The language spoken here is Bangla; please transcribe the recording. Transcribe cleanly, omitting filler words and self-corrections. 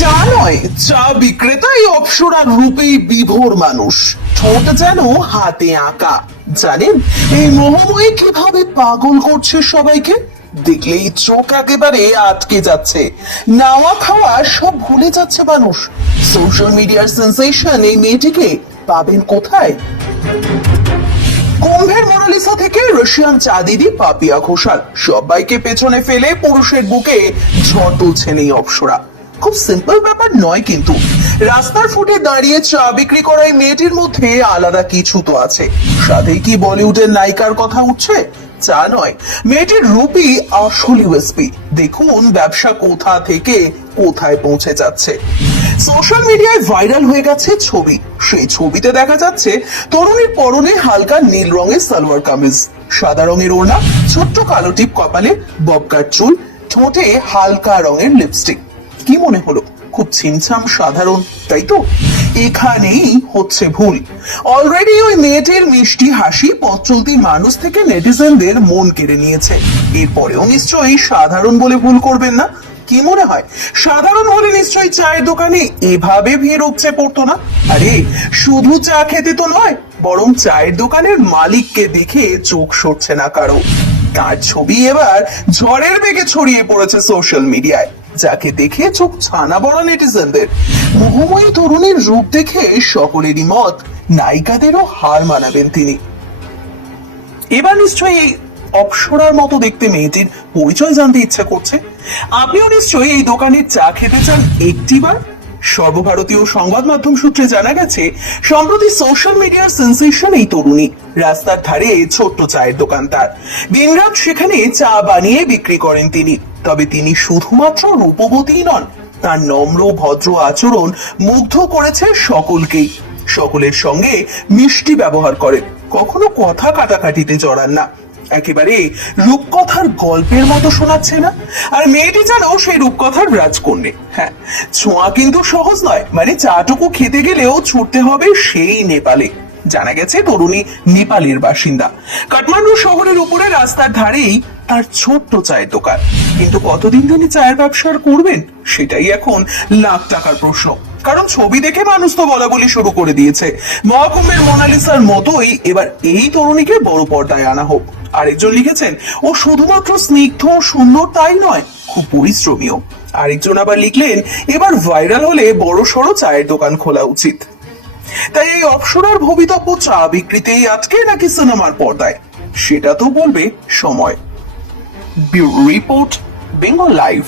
চা নয়, চা বিক্রেতাই অপসরার রূপেই বিভোর মানুষ, ঠোঁট যেন হাতে আঁকা। জানেন এই মোহময়ী কিভাবে পাগল করছে সবাইকে? দেখলেই চোখ একেবারে আটকে যাচ্ছে, নাওয়া খাওয়া সব ভুলে যাচ্ছে মানুষ। সোশ্যাল মিডিয়ার সেন্সেশন এই মেয়েটিকে পাবেন কোথায়? কুম্ভের মোনালিসা থেকে রাশিয়ান চা দিদি পাপিয়া ঘোষাল, সবাইকে পেছনে ফেলে পুরুষের বুকে ঝড় তুলছেন এই অপসরা। খুব সিম্পল ব্যাপার নয় কিন্তু। রাস্তার ফুটে দাঁড়িয়ে চা বিক্রি করা এই মেয়েটির মধ্যে আলাদা কিছু তো আছে। সাথে কি বলিউডের নায়িকার কথা উঠছে? চা নয়, মেয়েটির রূপই আসল ইউএসপি। দেখুন ব্যবসা কোথা থেকে কোথায় পৌঁছে যাচ্ছে। সোশ্যাল মিডিয়ায় ভাইরাল হয়ে গেছে ছবি। সেই ছবিতে দেখা যাচ্ছে তরুণীর পরনে হালকা নীল রঙের সালোয়ার কামিজ, সাদা রঙের ওড়না, ছোট্ট কালো টিপ কপালে, ববকাট চুল, ঠোঁটে হালকা রঙের লিপস্টিক। কি মনে হলো খুব ছিমছাম সাধারণ, তাই তো? এখানেই হচ্ছে ভুল। অলরেডি ওই মেয়েটির মিষ্টি হাসি পথ চলতি মানুষ থেকে নেটিজেনদের মন কেড়ে নিয়েছে। এরপরেও নিশ্চয়ই সাধারণ বলে ভুল করবেন না। কি মনে হয় সাধারণ হলে নিশ্চয়ই চায়ের দোকানে এভাবে ভিড় উপচে পড়তো না? আরে শুধু চা খেতে তো নয়, বরং চায়ের দোকানের মালিককে দেখে চোখ সরছে না কারো। তার ছবি এবার ঝড়ের বেগে ছড়িয়ে পড়েছে সোশ্যাল মিডিয়ায়, যাকে দেখে চোখ ছানা বড় নেটিজেনদের। মোহময়ী তরুণীর রূপ দেখে সকলেরই মত নায়িকাদেরও হার মানাবেন তিনি। এবার নিশ্চয়ই এই অপসরার মতো দেখতে মেয়েটির পরিচয় জানতে ইচ্ছা করছে। আপনিও নিশ্চয়ই এই দোকানের চা খেতে চান একটিবার। সর্বভারতীয় সংবাদ মাধ্যম সূত্রে জানা গেছে সম্প্রতি সোশ্যাল মিডিয়ার সেন্সেশন এই তরুণী। রাস্তার ধারে ছোট্ট চায়ের দোকান তার, দিনরাত সেখানে চা বানিয়ে বিক্রি করেন তিনি। তবে তিনি শুধুমাত্র রূপবতী নন, তার নম্র ভদ্র আচরণ মুগ্ধ করেছে সকলকেই। সকলের সঙ্গে মিষ্টি ব্যবহার করেন, কখনো কথা কাটাকাটিতে জড়ান না। একেবারে রূপকথার গল্পের মতো শোনাচ্ছে না? আর মেয়েটি জানো সেই রূপকথার রাজকন্যে। হ্যাঁ, ছোঁয়া কিন্তু সহজ নয়, মানে চাটুকু খেতে গেলেও ছুটতে হবে সেই নেপালে। জানা গেছে তরুণী নেপালের বাসিন্দা। কাঠমান্ডু শহরের উপরে রাস্তার ধারেই তার ছোট্ট চায়ের দোকান। কিন্তু কতদিন তিনি চায়ের ব্যবসা করবেন সেটাই এখন লাখ টাকার প্রশ্ন। কারণ ছবি দেখে মানুষ তো বলা বলি শুরু করে দিয়েছে, মহাকুম্ভের মোনালিসার মতোই এবার এই তরুণীকে বড় পর্দায় আনা হোক। আরেকজন লিখেছেন ও শুধুমাত্র স্নিগ্ধ সুন্দর তাই নয়, খুব পরিশ্রমীও। আরেকজন আবার লিখলেন এবার ভাইরাল হলে বড় সড়ো চায়ের দোকান খোলা উচিত। তাই এই অপসরার ভবিতব্য চা বিক্রিতেই আটকে নাকি সিনেমার পর্দায়, সেটা তো বলবে সময়। Bureau report, Bengal live.